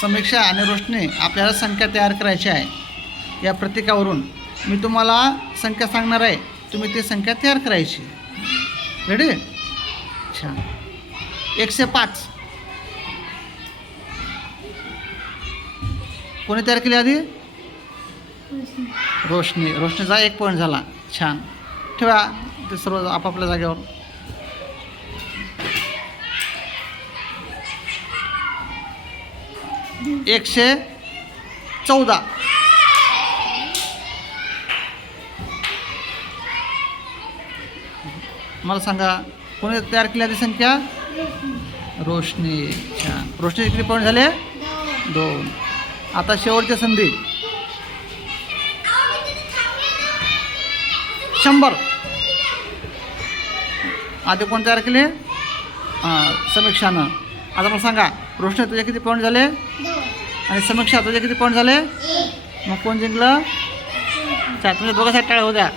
समीक्षा आणि रोशनी आपल्याला संख्या तयार करायची आहे. या प्रतीकावरून मी तुम्हाला संख्या सांगणार आहे. तुम्ही ती संख्या तयार करायची. रेडी छान. एकशे पाच. कोणी तयार केली आधी? रोशनी. रोशनीचा एक पॉईंट झाला. छान. ठेवा. ते सर्व आपापल्या जागेवर. एकशे चौदा. मला सांगा कोणी तयार केली आधी संख्या? रोशनी. छान. रोशनी किती पॉईंट झाले? दोन. आता शेवटच्या संधी. शंभर. आधी कोण तयार केले? समीक्षानं. आता मला सांगा रोशनी तुझे किती पॉईंट झाले? आणि समीक्षा तुझे किती पॉईंट झाले? मग कोण जिंकलं? चार तुमच्या दोघांसाठी टाळ्या होत्या